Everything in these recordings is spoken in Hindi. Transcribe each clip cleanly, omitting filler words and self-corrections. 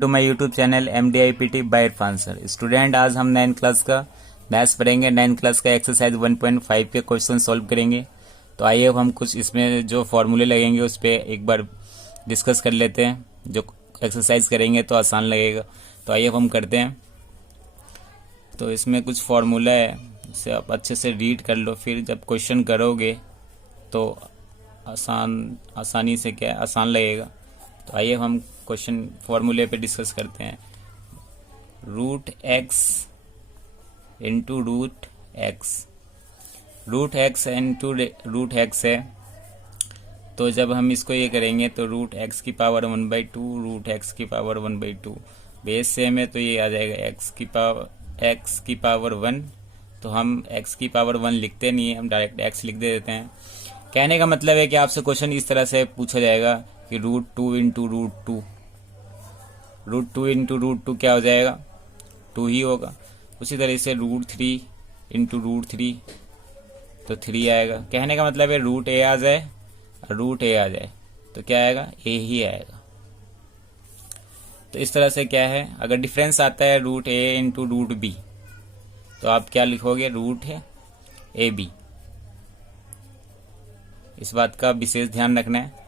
To my YouTube channel MDIPT by Irfan sir. Student, आज हम 9th क्लास का मैथ्स पढ़ेंगे। 9th क्लास का एक्सरसाइज 1.5 के क्वेश्चन सॉल्व करेंगे। तो आइए अब हम कुछ इसमें जो फॉर्मूले लगेंगे उस पर एक बार डिस्कस कर लेते हैं। जो एक्सरसाइज करेंगे तो आसान लगेगा। तो आइए अब हम करते हैं। तो इसमें कुछ फार्मूला है, इसे आप अच्छे से रीड कर लो, फिर जब क्वेश्चन करोगे तो आसानी से क्या आसान लगेगा। तो आइए हम क्वेश्चन फॉर्मूले पे डिस्कस करते हैं। Root x into root x into root x है। तो जब हम इसको ये करेंगे तो रूट एक्स की पावर 1/2 रूट एक्स की पावर 1/2 बेस सेम है, तो ये आ जाएगा एक्स की पावर 1। तो हम एक्स की पावर 1 लिखते नहीं है, हम डायरेक्ट एक्स लिख देते हैं। कहने का मतलब है कि आपसे क्वेश्चन इस तरह से पूछा जाएगा कि रूट 2 इंटू रूट टू क्या हो जाएगा, 2 ही होगा। उसी तरह से रूट 3 इंटू रूट 3 तो 3 आएगा। कहने का मतलब है रूट ए आ जाए तो क्या आएगा, ए ही आएगा। तो इस तरह से क्या है, अगर डिफरेंस आता है रूट ए इंटू रूट बी तो आप क्या लिखोगे, रूट है ए बी। इस बात का विशेष ध्यान रखना है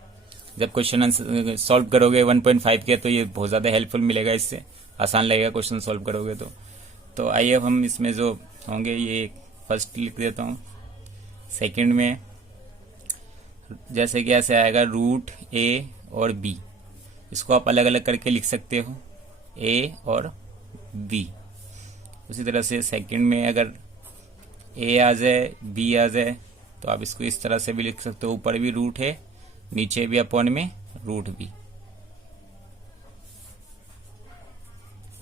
जब क्वेश्चन सॉल्व करोगे 1.5 के, तो ये बहुत ज़्यादा हेल्पफुल मिलेगा, इससे आसान लगेगा क्वेश्चन सॉल्व करोगे तो आइए अब हम इसमें जो होंगे, ये फर्स्ट लिख देता हूँ। सेकंड में जैसे कि ऐसे आएगा रूट ए और बी, इसको आप अलग अलग करके लिख सकते हो, ए और बी। उसी तरह से सेकंड में अगर ए आ जाए बी आ जाए तो आप इसको इस तरह से भी लिख सकते हो, ऊपर भी रूट है नीचे भी अपॉन में रूट बी।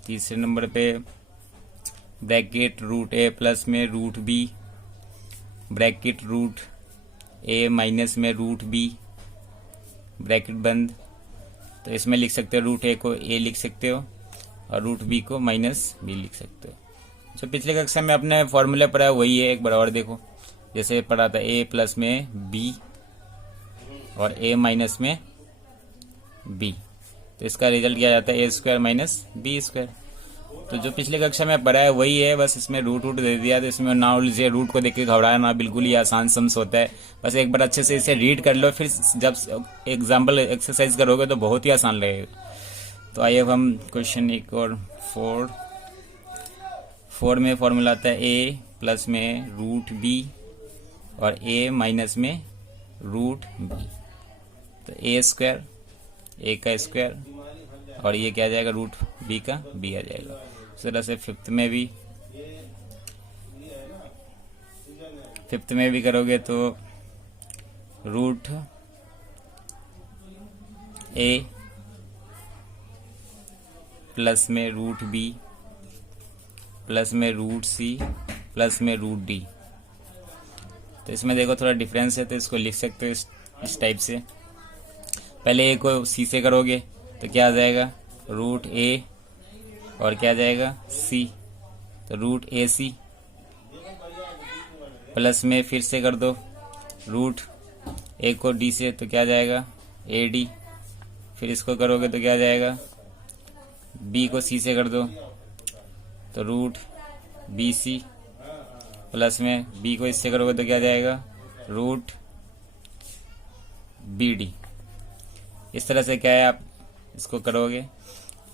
तीसरे नंबर पे ब्रैकेट रूट ए प्लस में रूट बी, ब्रैकेट रूट ए माइनस में रूट बी, ब्रैकेट बंद। तो इसमें लिख सकते हो रूट ए को ए लिख सकते हो और रूट बी को माइनस बी लिख सकते हो। जो पिछले कक्षा में अपने फॉर्मूला पढ़ा है वही है, एक बार और देखो। जैसे पढ़ा था ए प्लस में बी और ए माइनस में बी, तो इसका रिजल्ट क्या जाता है, ए स्क्वायर माइनस बी स्क्वायर। तो जो पिछले कक्षा में पढ़ा है वही है, बस इसमें रूट दे दिया। तो इसमें ना लीजिए, रूट को देख के घबराया ना, बिल्कुल ही आसान सम्स होता है। बस एक बार अच्छे से इसे रीड कर लो, फिर जब एग्जाम्पल एक्सरसाइज करोगे तो बहुत ही आसान लगेगा। तो आइए अब हम क्वेश्चन एक और 4 में फॉर्मूला आता है ए प्लस में रूट बी और ए माइनस में रूट बी। तो ए स्क्वायर, ए का स्क्वायर और ये क्या आ जाएगा, रूट बी का बी आ जाएगा। इस तरह से फिफ्थ में भी करोगे तो रूट ए प्लस में रूट बी प्लस में रूट सी प्लस में रूट डी। तो इसमें देखो थोड़ा डिफरेंस है, तो इसको लिख सकते हो इस टाइप से। पहले ए को सी से करोगे तो क्या आ जाएगा, रूट ए और क्या आ जाएगा सी, तो रूट ए सी। प्लस में फिर से कर दो रूट ए को डी से तो क्या आ जाएगा, ए डी। फिर इसको करोगे तो क्या आ जाएगा, बी को सी से कर दो तो रूट बी सी। प्लस में बी को इससे करोगे तो क्या आ जाएगा, रूट बी डी। इस तरह से क्या है, आप इसको करोगे।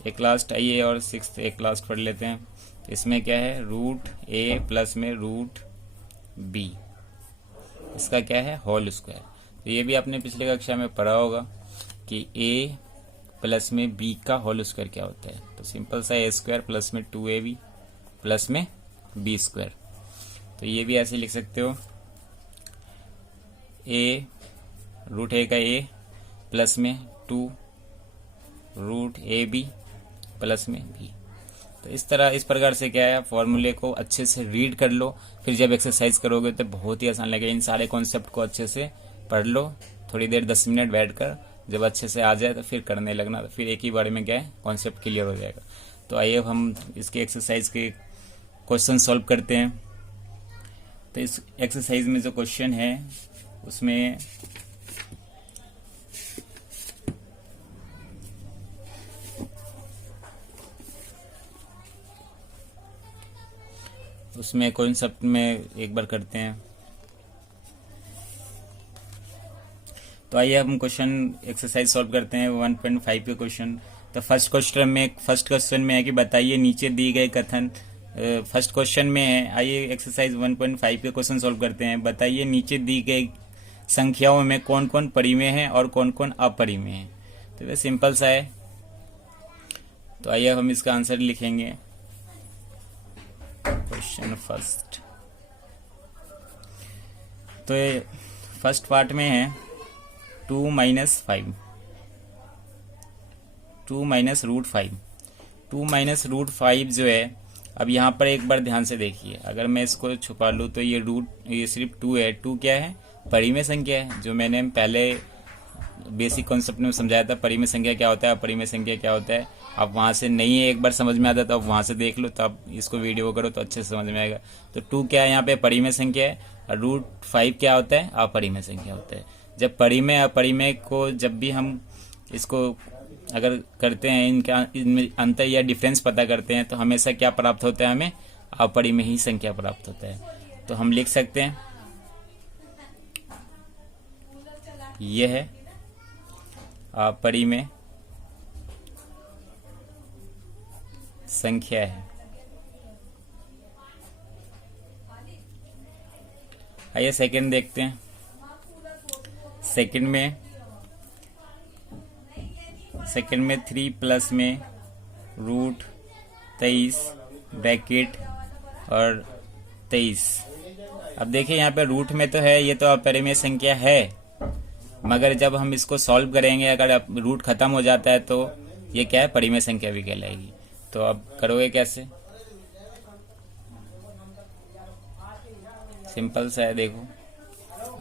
एक लास्ट आइए और 6th एक लास्ट पढ़ लेते हैं। इसमें क्या है, रूट ए प्लस में रूट बी, इसका क्या है, होल स्क्वायर। तो ये भी आपने पिछले कक्षा में पढ़ा होगा कि ए प्लस में बी का होल स्क्वायर क्या होता है। तो सिंपल सा ए स्क्वायर प्लस में 2ab प्लस में बी स्क्वायर। तो ये भी ऐसे लिख सकते हो, ए रूट ए का ए प्लस में 2 रूट ए बी प्लस में बी। तो इस प्रकार से क्या है, फॉर्मूले को अच्छे से रीड कर लो, फिर जब एक्सरसाइज करोगे तो बहुत ही आसान लगेगा। इन सारे कॉन्सेप्ट को अच्छे से पढ़ लो, थोड़ी देर 10 मिनट बैठकर, जब अच्छे से आ जाए तो फिर करने लगना, तो फिर एक ही बार में क्या है, कॉन्सेप्ट क्लियर हो जाएगा। तो आइए अब हम इसके एक्सरसाइज के क्वेश्चन सॉल्व करते हैं। तो इस एक्सरसाइज में जो क्वेश्चन है उसमें उसमें कॉन्सेप्ट में एक बार करते हैं। तो आइए हम क्वेश्चन एक्सरसाइज सॉल्व करते हैं 1.5 के क्वेश्चन। तो फर्स्ट क्वेश्चन में है कि बताइए नीचे दी गए कथन। फर्स्ट क्वेश्चन में है, आइए एक्सरसाइज 1.5 के क्वेश्चन सॉल्व करते हैं। बताइए नीचे दी गई संख्याओं में कौन कौन परिमेय है और कौन कौन अपरिमेय है। तो ये सिंपल सा है। तो आइए हम इसका आंसर लिखेंगे। क्वेश्चन फर्स्ट, तो फर्स्ट पार्ट में है 2 minus 5, 2 minus root 5। 2 minus root 5 जो है, अब यहाँ पर एक बार ध्यान से देखिए, अगर मैं इसको छुपा लूँ तो ये सिर्फ 2 है। 2 क्या है? परिमेय संख्या है, जो मैंने पहले बेसिक कॉन्सेप्ट में समझाया था। परिमेय संख्या क्या होता है, अपरिमेय संख्या क्या होता है। अब वहाँ से नहीं है, एक बार समझ में आता तो अब वहाँ से देख लो, तो अब इसको वीडियो करो तो अच्छे से समझ में आएगा। तो 2 क्या है यहाँ पे? परिमेय संख्या है। और रूट 5 क्या होता है? अपरिमेय संख्या होता है। जब परिमेय अपरिमेय को जब भी हम इसको अगर करते हैं, इनमें अंतर या डिफरेंस पता करते हैं, तो हमेशा क्या प्राप्त होता है? हमें अपरिमेय ही संख्या प्राप्त होता है। तो हम लिख सकते हैं यह है अपरिमेय संख्या है। आइए सेकंड देखते हैं। सेकंड में 3 प्लस में रूट 23 ब्रैकेट और 23। अब देखिए यहाँ पे रूट में तो है, ये तो अपरिमेय संख्या है, मगर जब हम इसको सॉल्व करेंगे, अगर रूट खत्म हो जाता है तो ये क्या है? परिमेय संख्या भी कहलाएगी। तो अब करोगे कैसे? सिंपल सा है, देखो।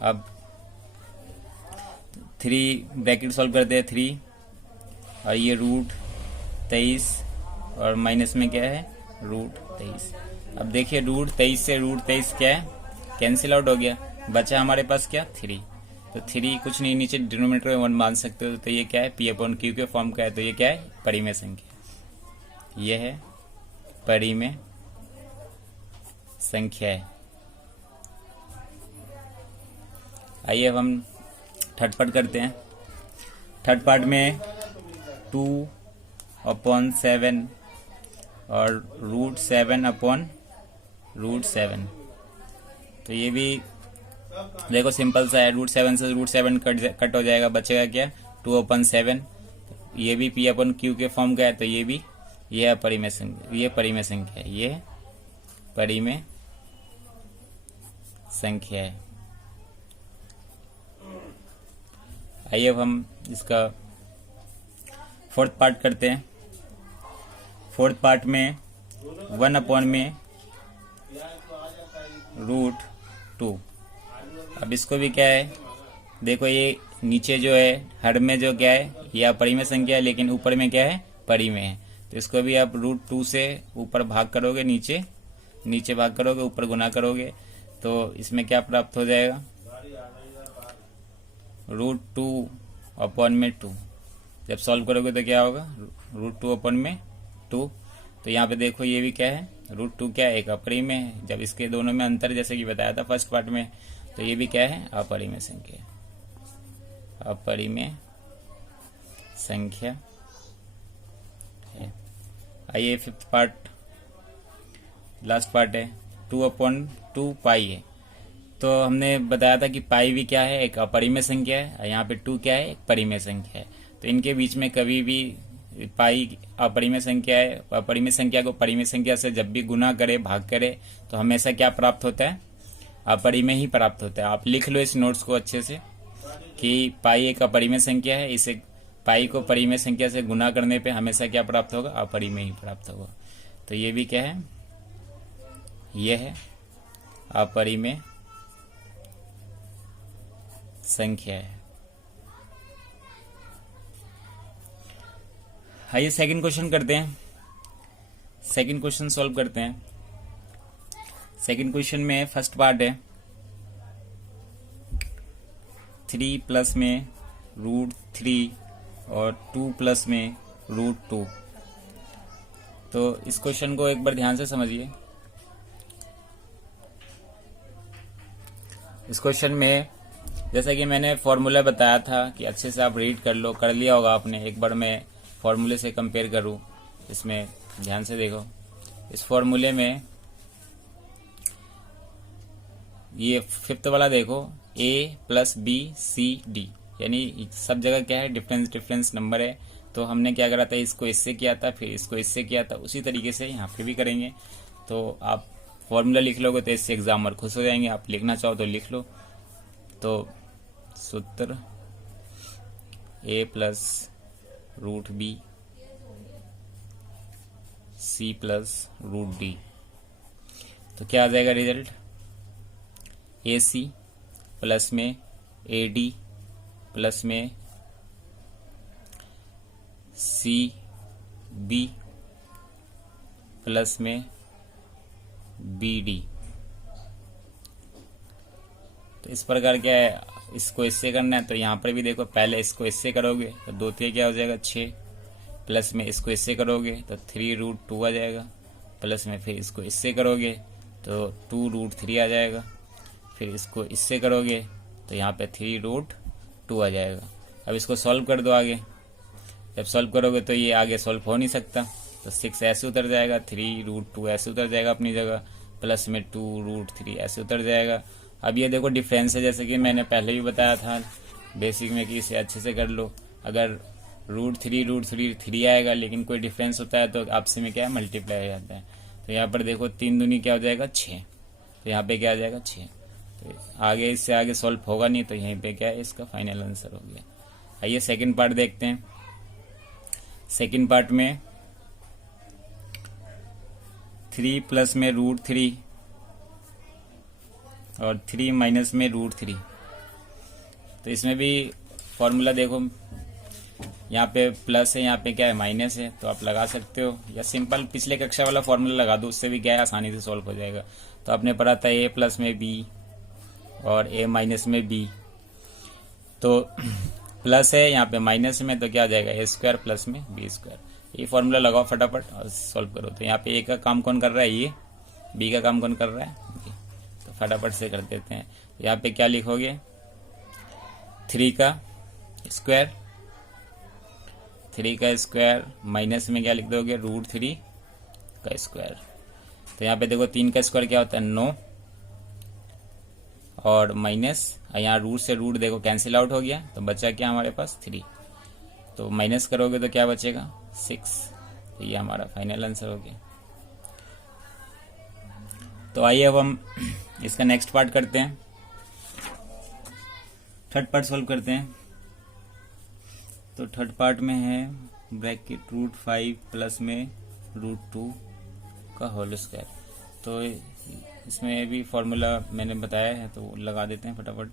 अब 3 ब्रैकेट सॉल्व करते हैं, 3 और ये रूट 23 और माइनस में क्या है? रूट 23। अब देखिए रूट 23 से रूट 23 क्या है? कैंसिल आउट हो गया, बचा हमारे पास क्या? 3। तो 3 कुछ नहीं, नीचे डिनोमिनेटर में 1 मान सकते हो। तो ये क्या है? P/Q के फॉर्म का है। तो ये क्या है? परिमेय संख्या। ये है परिमेय संख्या है। आइए अब हम थर्ड पार्ट करते हैं। थर्ड पार्ट में 2/7 और रूट 7/7। तो ये भी देखो सिंपल सा है। रूट 7 से रूट 7 कट हो जाएगा, बचेगा क्या? 2/7। ये भी P/Q के फॉर्म का है। तो ये भी ये परिमेय संख्या, ये परिमेय संख्या है, ये परिमेय संख्या है। आइए अब हम इसका फोर्थ पार्ट करते हैं। फोर्थ पार्ट में 1 में रूट 2। अब इसको भी क्या है? देखो ये नीचे जो है हर में जो क्या है? ये अपरिमेय संख्या है, लेकिन ऊपर में क्या है? परिमेय है। तो इसको भी आप रूट 2 से ऊपर भाग करोगे, नीचे भाग करोगे, ऊपर गुना करोगे, तो इसमें क्या प्राप्त हो जाएगा? रूट 2/2। जब सॉल्व करोगे तो क्या होगा? रूट 2/2। तो यहाँ पे देखो ये भी क्या है? रूट 2 क्या है? एक अपरिमेय है। जब इसके दोनों में अंतर जैसे कि बताया था फर्स्ट पार्ट में, तो ये भी क्या है? अपरिमेय संख्या, अपरिमेय संख्या है। आइए फिफ्थ पार्ट, लास्ट पार्ट है। 2/2 पाई है। तो हमने बताया था कि पाई भी क्या है? एक अपरिमेय संख्या है, और यहाँ पे 2 क्या है? एक परिमेय संख्या है। तो इनके बीच में कभी भी पाई अपरिमेय संख्या है, अपरिमेय संख्या को परिमेय संख्या से जब भी गुना करे, भाग करे, तो हमेशा क्या प्राप्त होता है? अपरिमेय ही प्राप्त होता है। आप लिख लो इस नोट्स को अच्छे से कि पाई एक अपरिमेय संख्या है, इसे पाई को परिमेय संख्या से गुना करने पे हमेशा क्या प्राप्त होगा? अपरिमेय ही प्राप्त होगा। तो ये भी क्या है? ये है अपरिमेय संख्या है। आइए सेकंड क्वेश्चन करते हैं। सेकंड क्वेश्चन सॉल्व करते हैं। सेकंड क्वेश्चन में फर्स्ट पार्ट है 3 प्लस में रूट 3 और 2 प्लस में रूट 2। तो इस क्वेश्चन को एक बार ध्यान से समझिए। इस क्वेश्चन में जैसा कि मैंने फॉर्मूला बताया था कि अच्छे से आप रीड कर लो, कर लिया होगा आपने। एक बार मैं फॉर्मूले से कंपेयर करूं, इसमें ध्यान से देखो। इस फॉर्मूले में ये फिफ्थ वाला देखो, a plus b c d, यानी सब जगह क्या है, डिफरेंस डिफरेंस नंबर है। तो हमने क्या करा था, इसको इससे किया था, फिर इसको इससे किया था, उसी तरीके से यहाँ पे भी करेंगे। तो आप फॉर्मूला लिख लोगे तो इससे एग्जामर खुश हो जाएंगे। आप लिखना चाहो तो लिख लो। तो सूत्र a plus root b c plus root d, तो क्या आ जाएगा रिजल्ट, ए सी प्लस में ए डी प्लस में सी बी प्लस में बी डी। तो इस प्रकार क्या है, इसको इससे करना है। तो यहाँ पर भी देखो, पहले इसको इससे करोगे तो 2 3 क्या हो जाएगा 6, प्लस में इसको इससे करोगे तो 3√2 आ जाएगा, प्लस में फिर इसको इससे करोगे तो 2√3 आ जाएगा, फिर इसको इससे करोगे तो यहाँ पे 3√2 आ जाएगा। अब इसको सॉल्व कर दो आगे। जब सॉल्व करोगे तो ये आगे सॉल्व हो नहीं सकता, तो 6 ऐसे उतर जाएगा, 3√2 ऐसे उतर जाएगा अपनी जगह, प्लस में 2√3 ऐसे उतर जाएगा। अब ये देखो डिफरेंस है, जैसे कि मैंने पहले भी बताया था बेसिक में कि इसे अच्छे से कर लो। अगर √3 आएगा, लेकिन कोई डिफरेंस होता है तो आपसे में क्या है, मल्टीप्लाई हो जाता है। तो यहाँ पर देखो 3 दूनी क्या हो जाएगा 6, तो यहाँ पे क्या आ जाएगा 6। तो आगे इससे आगे सॉल्व होगा नहीं, तो यहीं पे क्या है, इसका फाइनल आंसर हो गया। आइए सेकंड पार्ट देखते हैं। सेकंड पार्ट में 3 प्लस में √3 और 3 माइनस में √3। तो इसमें भी फॉर्मूला देखो, यहाँ पे प्लस है, यहाँ पे क्या है माइनस है, तो आप लगा सकते हो, या सिंपल पिछले कक्षा वाला फॉर्मूला लगा दो, उससे भी क्या है आसानी से सॉल्व हो जाएगा। तो आपने पढ़ा था a प्लस में b और a माइनस में b। तो प्लस है यहाँ पे माइनस में, तो क्या आ जाएगा a² प्लस में b²। ये फॉर्मूला लगाओ फटाफट और सॉल्व करो। तो यहाँ पे a का काम कौन कर रहा है, ये, b का काम कौन कर रहा है, तो फटाफट से कर देते हैं। यहाँ पे क्या लिखोगे, 3 का स्क्वायर, 3 का स्क्वायर माइनस में क्या लिख दोगे, √3 का स्क्वायर। तो यहाँ पे देखो 3 का स्क्वायर क्या होता है 9, और माइनस यहाँ रूट से रूट देखो कैंसिल आउट हो गया, तो बचा क्या हमारे पास 3। तो माइनस करोगे तो क्या बचेगा 6। तो ये हमारा फाइनल आंसर हो गया। तो आइए अब हम इसका नेक्स्ट पार्ट करते हैं, थर्ड पार्ट सॉल्व करते हैं। तो थर्ड पार्ट में है ब्रैकेट √5 प्लस में √2 का होल स्क्वायर। तो इसमें भी फॉर्मूला मैंने बताया है, तो लगा देते हैं फटाफट।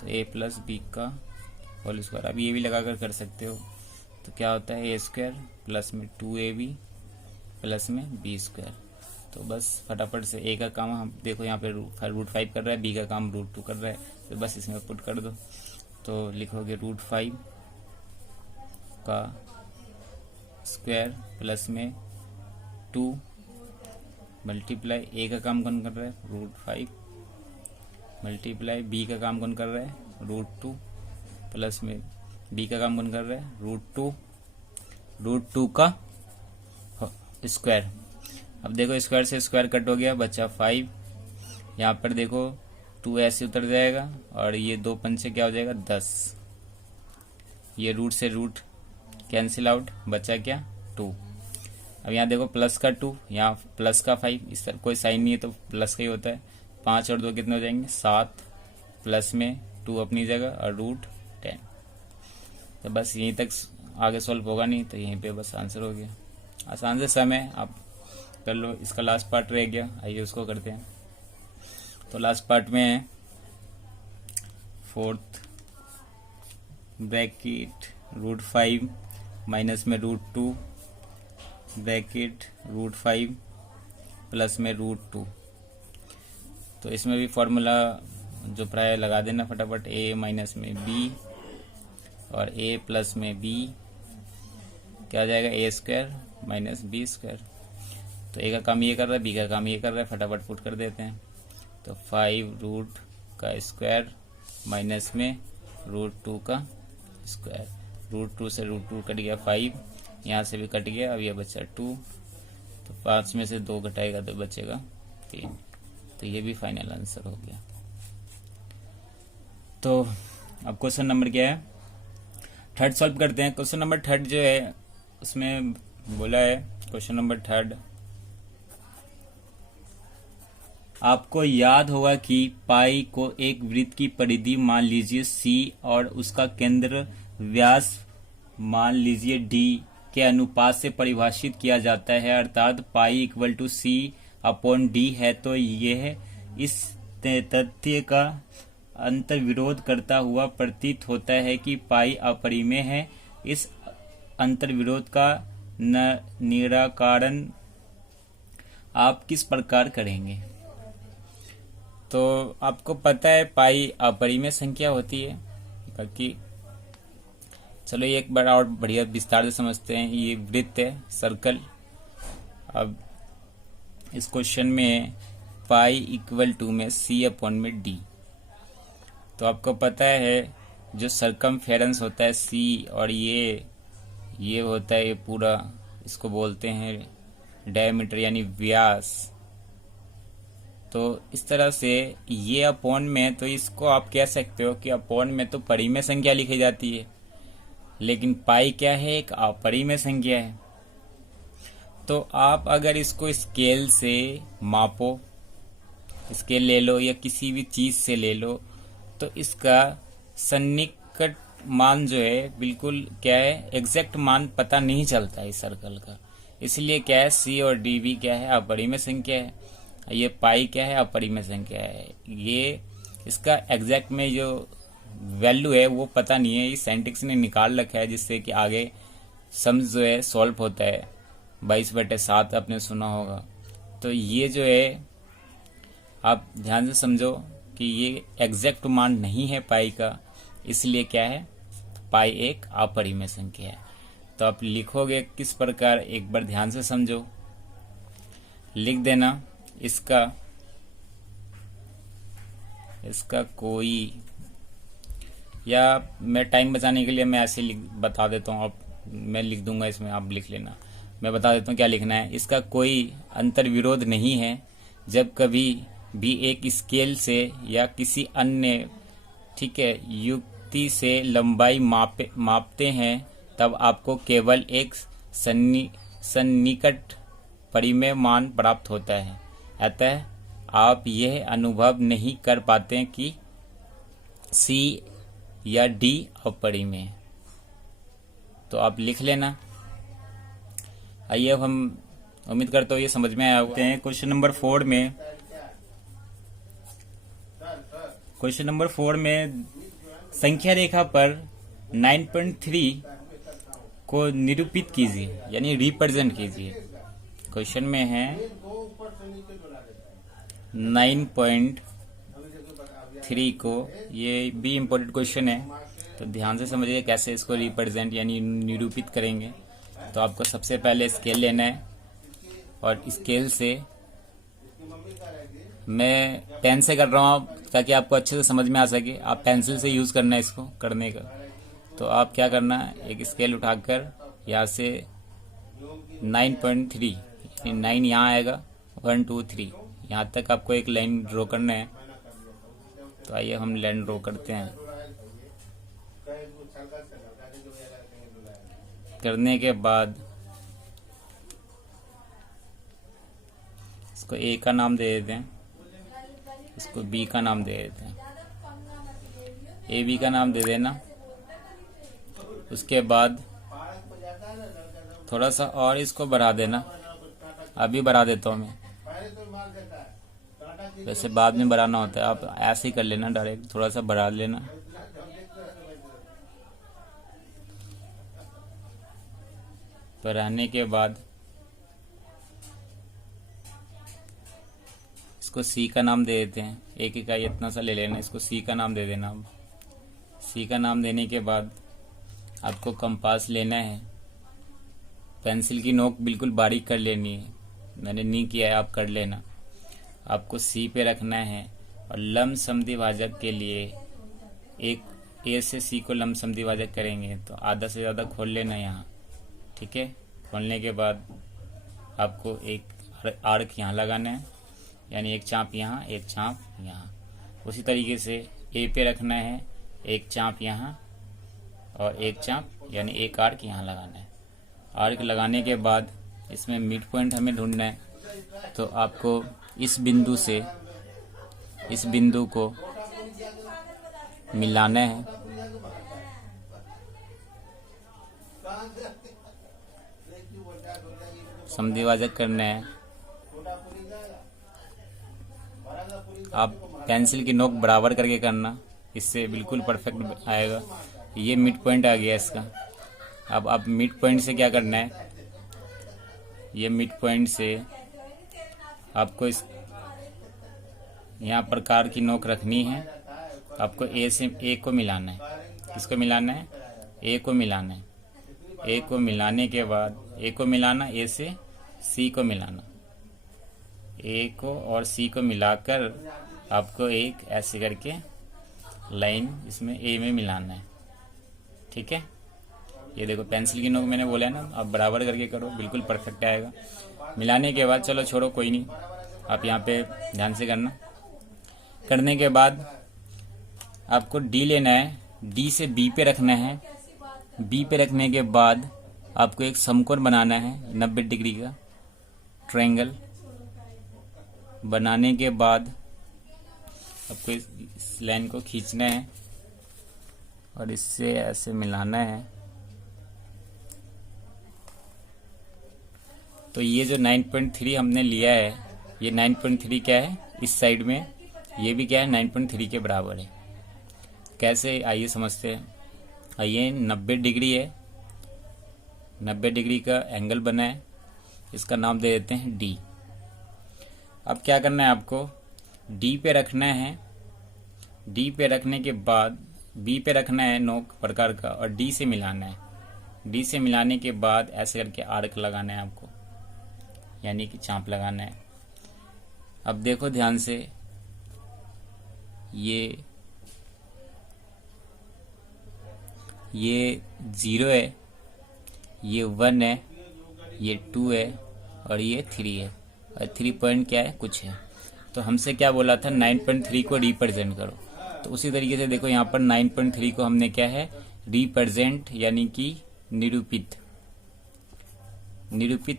तो a प्लस बी का होल स्क्वायर, अब ये भी लगा कर सकते हो। तो क्या होता है a² प्लस में 2ab प्लस में b²। तो बस फटाफट से a का काम हम देखो यहाँ पे √5 कर रहा है, b का काम √2 कर रहा है, तो बस इसमें पुट कर दो। तो लिखोगे √5 का स्क्वायर प्लस में 2 मल्टीप्लाई a का काम कौन कर रहा है √5 मल्टीप्लाई b का काम कौन कर रहा है √2 प्लस में b का काम कौन कर रहा है √2 का स्क्वायर। अब देखो स्क्वायर से स्क्वायर कट हो गया, बचा 5। यहाँ पर देखो 2 ऐसे उतर जाएगा, और ये 2 पंचे क्या हो जाएगा 10। ये रूट से रूट कैंसिल आउट, बचा क्या 2। अब यहाँ देखो प्लस का 2, यहाँ प्लस का 5, इस तरह कोई साइन नहीं है तो प्लस का ही होता है। 5 और 2 कितने हो जाएंगे 7, प्लस में 2 अपनी जगह और √10। तो बस यहीं तक, आगे सॉल्व होगा नहीं, तो यहीं पे बस आंसर हो गया। आसान से समय आप कर लो। इसका लास्ट पार्ट रह गया, आइए उसको करते हैं। तो लास्ट पार्ट में है फोर्थ ब्रैकेट √5 माइनस में √2 ब्रैकेट √5 प्लस में √2। तो इसमें भी फॉर्मूला जो प्राय लगा देना फटाफट, a माइनस में b और a प्लस में b क्या हो जाएगा a² माइनस b²। तो a का काम ये कर रहा है, b का काम ये कर रहा है, फटाफट पुट कर देते हैं। तो 5 का स्क्वायर माइनस में √2 का स्क्वायर। √2 से √2 कट गया 5, यहाँ से भी कट गया, अब यह बचा 2, तो 5 में से 2 घटाएगा तो बचेगा 3। तो ये भी फाइनल आंसर हो गया। तो अब क्वेश्चन नंबर क्या है, थर्ड सॉल्व करते हैं। क्वेश्चन नंबर थर्ड जो है उसमें बोला है, क्वेश्चन नंबर थर्ड, आपको याद होगा कि पाई को एक वृत्त की परिधि मान लीजिए C और उसका केंद्र व्यास मान लीजिए D के अनुपात से परिभाषित किया जाता है, अर्थात पाई इक्वल टू C/D है। तो यह इस तथ्य का अंतर्विरोध करता हुआ प्रतीत होता है कि पाई अपरिमेय है। इस अंतर्विरोध का निराकरण आप किस प्रकार करेंगे? तो आपको पता है पाई अपरिमेय संख्या होती है, बाकी चलो एक बार और बढ़िया विस्तार से समझते हैं। ये वृत्त है, सर्कल। अब इस क्वेश्चन में पाई इक्वल टू में C/D। तो आपको पता है जो सरकमफेरेंस होता है C और ये होता है, ये पूरा इसको बोलते हैं डायमीटर यानी व्यास। तो इस तरह से ये अपॉन में, तो इसको आप कह सकते हो कि अपॉन में तो परिमेय संख्या लिखी जाती है, लेकिन पाई क्या है, एक अपरिमेय संख्या है। तो आप अगर इसको स्केल से मापो, स्केल ले लो या किसी भी चीज से ले लो, तो इसका सन्निकट मान जो है बिल्कुल क्या है, एग्जैक्ट मान पता नहीं चलता है इस सर्कल का। इसलिए क्या है, C और D भी क्या है, अपरिमेय संख्या है। ये पाई क्या है, अपरिमेय संख्या है। ये इसका एग्जैक्ट में जो वैल्यू है वो पता नहीं है, इस साइंटिस्ट ने निकाल रखा है, जिससे कि आगे सम जो है सॉल्व होता है। 22/7 आपने सुना होगा। तो ये जो है आप ध्यान से समझो कि ये एग्जैक्ट मान नहीं है पाई का, इसलिए क्या है, पाई एक अपरिमेय संख्या है। तो आप लिखोगे किस प्रकार, एक बार ध्यान से समझो, लिख देना इसका कोई, या मैं टाइम बचाने के लिए मैं ऐसे बता देता हूँ, अब मैं लिख दूंगा इसमें, आप लिख लेना। मैं बता देता हूँ क्या लिखना है। इसका कोई अंतर्विरोध नहीं है। जब कभी भी एक स्केल से या किसी अन्य ठीक है युक्ति से लंबाई मापते हैं, तब आपको केवल एक सन्निकट परिमेय मान प्राप्त होता है। अतः आप यह अनुभव नहीं कर पाते कि C या D अपरिमेय है। तो आप लिख लेना। आइए अब हम उम्मीद करते हो ये समझ में आया होते हैं। क्वेश्चन नंबर 4 में संख्या रेखा पर 9.3 को निरूपित कीजिए, यानी रिप्रेजेंट कीजिए। क्वेश्चन में है 9.3 को, ये भी इम्पोर्टेंट क्वेश्चन है, तो ध्यान से समझिए कैसे इसको रिप्रेजेंट यानी निरूपित करेंगे। तो आपको सबसे पहले स्केल लेना है, और स्केल से मैं पेन से कर रहा हूँ ताकि आपको अच्छे से समझ में आ सके। आप पेंसिल से यूज करना है इसको करने का। तो आप क्या करना है, एक स्केल उठाकर यहाँ से 9.3 9 यहाँ आएगा, 1 2 3 यहाँ तक आपको एक लाइन ड्रॉ करना है। तो आइए हम लाइन ड्रॉ करते हैं। करने के बाद इसको A का नाम दे देते हैं, इसको B का नाम दे देते हैं, AB का नाम दे देना। उसके बाद थोड़ा सा और इसको बढ़ा देना, अभी बढ़ा देता हूँ मैं, वैसे बाद में बढ़ाना होता है, आप ऐसे ही कर लेना, डायरेक्ट थोड़ा सा बढ़ा लेना। बढ़ाने के बाद इसको C का नाम दे देते हैं। एक इकाई इतना सा ले लेना, इसको C का नाम दे देना। अब C का नाम देने के बाद आपको कंपास लेना है, पेंसिल की नोक बिल्कुल बारीक कर लेनी है, मैंने नहीं किया है, आप कर लेना। आपको C पे रखना है और लम समद्विभाजक के लिए एक ए से सी को लम समद्विभाजक करेंगे तो आधा से ज़्यादा खोल लेना यहाँ, ठीक है। खोलने के बाद आपको एक आर्क यहाँ लगाना है, यानी एक चाप यहाँ एक चाप यहाँ। उसी तरीके से ए पे रखना है, एक चाप यहाँ और एक चाप यानी एक आर्क यहाँ लगाना है। आर्क लगाने के बाद इसमें मिड पॉइंट हमें ढूंढना है, तो आपको इस बिंदु से इस बिंदु को मिलाना है। समद्विभाजक करना है। आप पेंसिल की नोक बराबर करके करना, इससे बिल्कुल परफेक्ट आएगा। ये मिड पॉइंट आ गया इसका। अब आप मिड पॉइंट से क्या करना है, ये मिड पॉइंट से आपको इस यहाँ प्रकार की नोक रखनी है। आपको ए से ए को मिलाना है। किसको मिलाना है? ए को मिलाना है। ए को मिलाने के बाद ए को मिलाना, ए से सी को मिलाना। ए को और सी को मिलाकर आपको एक ऐसे करके लाइन इसमें ए में मिलाना है, ठीक है। ये देखो पेंसिल की नोक मैंने बोला है ना, आप बराबर करके करो, बिल्कुल परफेक्ट आएगा। मिलाने के बाद चलो छोड़ो कोई नहीं, आप यहाँ पे ध्यान से करना। करने के बाद आपको डी लेना है, डी से बी पे रखना है। बी पे रखने के बाद आपको एक समकोण बनाना है 90 डिग्री का ट्रायंगल। बनाने के बाद आपको इस लाइन को खींचना है और इससे ऐसे मिलाना है। तो ये जो 9.3 हमने लिया है, ये 9.3 क्या है इस साइड में, ये भी क्या है 9.3 के बराबर है। कैसे, आइए समझते हैं। आइए 90 डिग्री है, 90 डिग्री का एंगल बना है, इसका नाम दे देते हैं डी। अब क्या करना है आपको, डी पे रखना है। डी पे रखने के बाद बी पे रखना है नोक प्रकार का और डी से मिलाना है। डी से मिलाने के बाद ऐसे करके आर्क लगाना है आपको, यानी कि चाप लगाना है। अब देखो ध्यान से, ये 0 है, ये 1 है, ये 2 है और ये 3 है। और 3 पॉइंट क्या है, कुछ है। तो हमसे क्या बोला था, 9.3 को रिप्रेजेंट करो। तो उसी तरीके से देखो यहाँ पर 9.3 को हमने क्या है रिप्रेजेंट, यानी कि निरूपित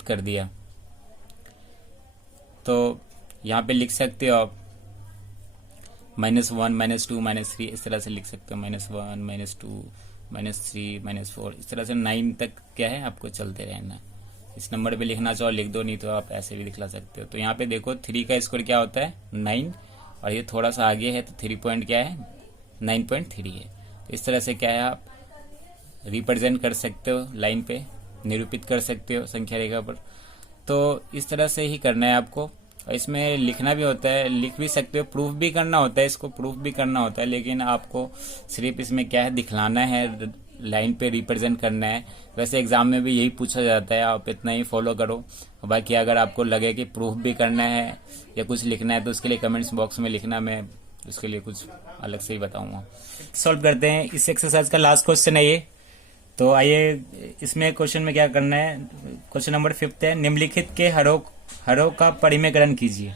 कर दिया। तो यहाँ पे लिख सकते हो आप -1, -2, -3, इस तरह से लिख सकते हो। -1, -2, -3, -4, इस तरह से 9 तक क्या है आपको चलते रहना। इस नंबर पे लिखना चाहो लिख दो, नहीं तो आप ऐसे भी लिखला सकते हो। तो यहाँ पे देखो 3 का स्क्वायर क्या होता है 9, और ये थोड़ा सा आगे है तो 3 पॉइंट क्या है 9.3 है। तो इस तरह से क्या है आप रिप्रेजेंट कर सकते हो, लाइन पे निरूपित कर सकते हो संख्या रेखा पर। तो इस तरह से ही करना है आपको। और इसमें लिखना भी होता है, लिख भी सकते हो, प्रूफ भी करना होता है, इसको प्रूफ भी करना होता है। लेकिन आपको सिर्फ इसमें क्या है दिखलाना है, लाइन पे रिप्रेजेंट करना है। वैसे एग्जाम में भी यही पूछा जाता है, आप इतना ही फॉलो करो। बाकी अगर आपको लगे कि प्रूफ भी करना है या कुछ लिखना है तो उसके लिए कमेंट्स बॉक्स में लिखना, मैं उसके लिए कुछ अलग से ही बताऊंगा। सॉल्व करते हैं। इस एक्सरसाइज का लास्ट क्वेश्चन है ये। तो आइए, इसमें क्वेश्चन में क्या करना है, क्वेश्चन नंबर 5 है, निम्नलिखित के हरों का परिमेयकरण कीजिए।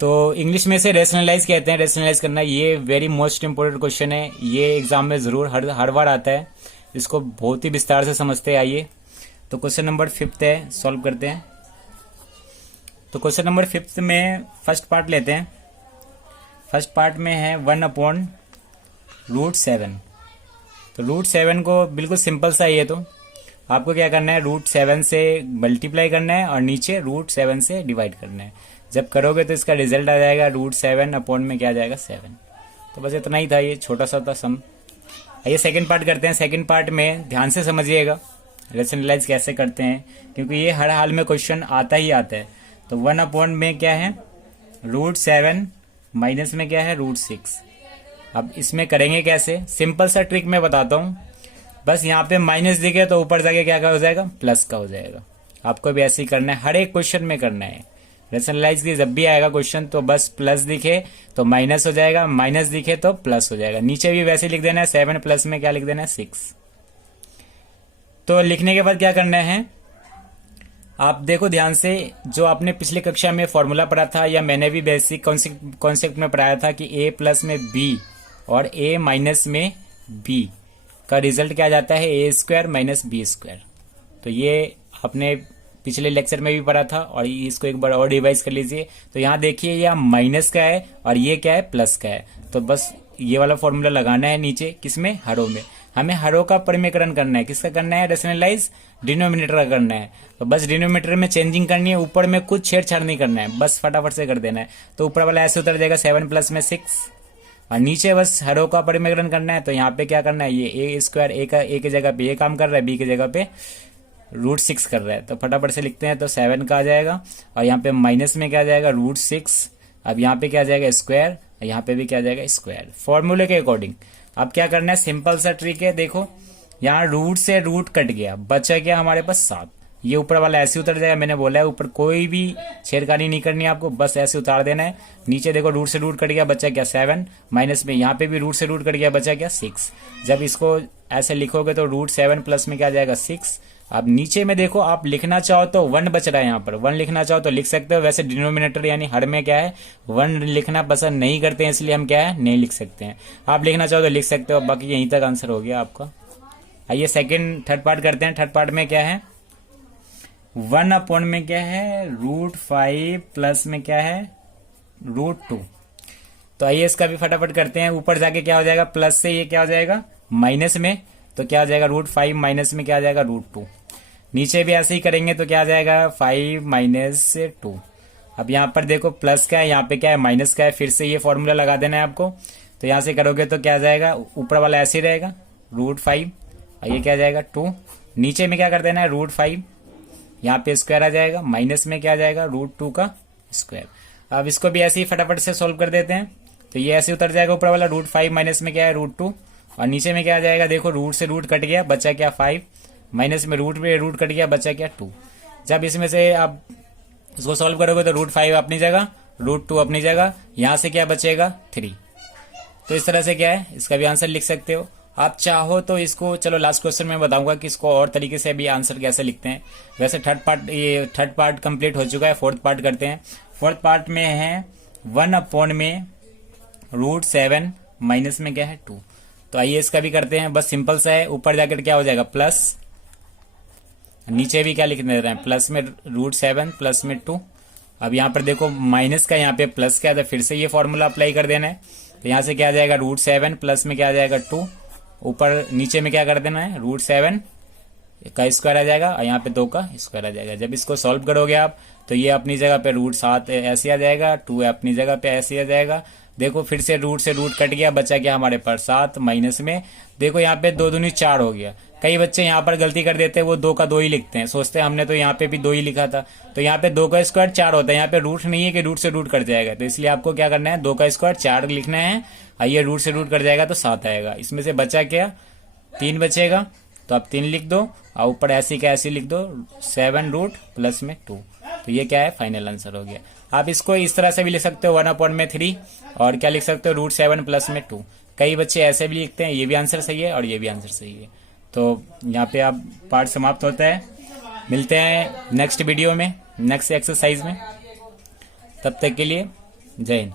तो इंग्लिश में से रेशनलाइज कहते हैं, रेशनलाइज करना। ये वेरी मोस्ट इंपोर्टेंट क्वेश्चन है, ये एग्जाम में जरूर हर बार आता है, इसको बहुत ही विस्तार से समझते हैं। आइए, तो क्वेश्चन नंबर 5 है, सॉल्व करते हैं। तो क्वेश्चन नंबर 5 में फर्स्ट पार्ट लेते हैं। फर्स्ट पार्ट में है 1/√7। तो √7 को बिल्कुल सिंपल सा है। तो आपको क्या करना है, √7 से मल्टीप्लाई करना है और नीचे √7 से डिवाइड करना है। जब करोगे तो इसका रिजल्ट आ जाएगा √7 अपॉन में क्या आ जाएगा 7। तो बस इतना ही था, ये छोटा सा था सम। आइए सेकंड पार्ट करते हैं। सेकंड पार्ट में ध्यान से समझिएगा रेशनलाइज कैसे करते हैं, क्योंकि ये हर हाल में क्वेश्चन आता ही आता है। तो 1/, में क्या है √7 माइनस में क्या है √6। अब इसमें करेंगे कैसे, सिंपल सा ट्रिक मैं बताता हूँ। बस यहाँ पे माइनस दिखे तो ऊपर जाके क्या का हो जाएगा, प्लस का हो जाएगा। आपको भी ऐसे ही करना है, हर एक क्वेश्चन में करना है। रेशनलाइज की जब भी आएगा क्वेश्चन तो बस प्लस दिखे तो माइनस हो जाएगा, माइनस दिखे तो प्लस हो जाएगा। नीचे भी वैसे लिख देना है 7 प्लस में क्या लिख देना है 6। तो लिखने के बाद क्या करना है, आप देखो ध्यान से, जो आपने पिछली कक्षा में फॉर्मूला पढ़ा था या मैंने भी बेसिक कॉन्सेप्ट में पढ़ाया था कि a प्लस में b और a माइनस में b का रिजल्ट क्या जाता है, a square minus b square. तो ये आपने पिछले लेक्चर में भी पढ़ा था और इसको एक बार और रिवाइज कर लीजिए। तो यहाँ देखिए यह माइनस का है और ये क्या है, प्लस का है। तो बस ये वाला फॉर्मूला लगाना है नीचे, किसमें, हरों में। हमें हरों का परिमेयकरण करना है, किसका करना है, रेशनलाइज डिनोमिनेटर का करना है। तो बस डिनोमिनेटर में चेंजिंग करनी है, ऊपर में कुछ छेड़छाड़ नहीं करना है, बस फटाफट से कर देना है। तो ऊपर वाला ऐसे उतर जाएगा 7 प्लस में 6 और नीचे बस हरों का परिमेयकरण करना है। तो यहाँ पे क्या करना है, ये a स्क्वायर ए की जगह पे ये काम कर रहा है, b की जगह पे √6 कर रहा है। तो फटाफट से लिखते हैं, तो 7 का आ जाएगा और यहाँ पे माइनस में क्या आ जाएगा, √6। अब यहाँ पे क्या आ जाएगा, स्क्वायर, यहाँ पे भी क्या आ जाएगा, स्क्वायर। फॉर्मूले के अकॉर्डिंग अब क्या करना है, सिंपल सा ट्रिक है। देखो यहाँ रूट से रूट कट गया, बचा क्या हमारे पास 7। ये ऊपर वाला ऐसे उतर जाएगा, मैंने बोला है ऊपर कोई भी छेड़खानी नहीं करनी है आपको, बस ऐसे उतार देना है। नीचे देखो रूट से रूट कट गया, बचा क्या 7, माइनस में यहाँ पे भी रूट से रूट कट गया, बचा क्या 6। जब इसको ऐसे लिखोगे तो √7 प्लस में क्या आ जाएगा 6। अब नीचे में देखो, आप लिखना चाहो तो 1 बच रहा है, यहाँ पर 1 लिखना चाहो तो लिख सकते हो। वैसे डिनोमिनेटर यानी हर में क्या है, 1 लिखना पसंद नहीं करते हैं, इसलिए हम क्या है, नहीं लिख सकते हैं। आप लिखना चाहो तो लिख सकते हो। बाकी यहीं तक आंसर हो गया आपका। आइए थर्ड पार्ट करते हैं। थर्ड पार्ट में क्या है, 1 अपॉन में क्या है, √5 प्लस में क्या है, √2। तो आइए इसका भी फटाफट करते हैं। ऊपर जाके क्या हो जाएगा, प्लस से ये क्या हो जाएगा, माइनस में, तो क्या आ जाएगा √5 माइनस में क्या आ जाएगा, √2। नीचे भी ऐसे ही करेंगे तो क्या आ जाएगा 5 माइनस 2। अब यहाँ पर देखो प्लस का है, यहाँ पे क्या है, माइनस का है। फिर से ये फॉर्मूला लगा देना है आपको। तो यहाँ से करोगे तो क्या आ जाएगा, ऊपर वाला ऐसे ही रहेगा √5 और ये क्या आ जाएगा 2। नीचे में क्या कर देना है, √5, यहाँ पे स्क्वायर आ जाएगा, माइनस में क्या आ जाएगा, √2 का स्क्वायर। अब इसको भी ऐसे ही फटाफट से सोल्व कर देते हैं। तो ये ऐसे उतर जाएगा, ऊपर वाला √5 माइनस में क्या है, √2 और नीचे में क्या आ जाएगा, देखो रूट से रूट कट गया, बचा क्या 5, माइनस में रूट कट गया, बचा क्या 2। जब इसमें से आप इसको सॉल्व करोगे तो √5 अपनी जगह, √2 अपनी जगह, यहाँ से क्या बचेगा 3। तो इस तरह से क्या है, इसका भी आंसर लिख सकते हो। आप चाहो तो इसको, चलो लास्ट क्वेश्चन में बताऊंगा कि इसको और तरीके से भी आंसर कैसे लिखते हैं। वैसे थर्ड पार्ट कंप्लीट हो चुका है, फोर्थ पार्ट करते हैं। फोर्थ पार्ट में है 1 अपॉन में √7 माइनस में क्या है 2। तो आइए इसका भी करते हैं, बस सिंपल सा है। ऊपर जाकर क्या हो जाएगा प्लस, नीचे भी क्या लिख दे रहे हैं, प्लस में √7 प्लस में 2। अब यहाँ पर देखो माइनस का, यहाँ पे प्लस का है, तो फिर से ये फॉर्मूला अप्लाई कर देना है। तो यहाँ से क्या आ जाएगा √7 प्लस में क्या आ जाएगा 2। ऊपर नीचे में क्या कर देना है, √7 का स्क्वायर आ जाएगा और यहाँ पे 2 का स्क्वायर आ जाएगा। जब इसको सॉल्व करोगे आप तो ये अपनी जगह पे √7 ऐसे आ जाएगा, 2 अपनी जगह पे ऐसे आ जाएगा। देखो फिर से रूट कट गया, बचा क्या हमारे पास 7, माइनस में देखो यहाँ पे 2 दूनी 4 हो गया। कई बच्चे यहाँ पर गलती कर देते हैं, वो 2 का 2 ही लिखते हैं, सोचते हैं हमने तो यहाँ पे भी 2 ही लिखा था। तो यहाँ पे 2 का स्क्वायर 4 होता है, यहाँ पे रूट नहीं है कि रूट से रूट कट जाएगा। तो इसलिए आपको क्या करना है, 2 का स्क्वायर 4 लिखना है, आइए रूट से रूट कट जाएगा तो 7 आएगा। इसमें से बचा क्या 3 बचेगा, तो आप 3 लिख दो और ऊपर ऐसी का ऐसी लिख दो 7 रूट प्लस में 2। तो ये क्या है, फाइनल आंसर हो गया। आप इसको इस तरह से भी लिख सकते हो 1 अपॉन में 3 और क्या लिख सकते हो √7 प्लस में 2। कई बच्चे ऐसे भी लिखते हैं, ये भी आंसर सही है और ये भी आंसर सही है। तो यहाँ पे आप पार्ट समाप्त होता है। मिलते हैं नेक्स्ट वीडियो में, नेक्स्ट एक्सरसाइज में। तब तक के लिए जय हिंद।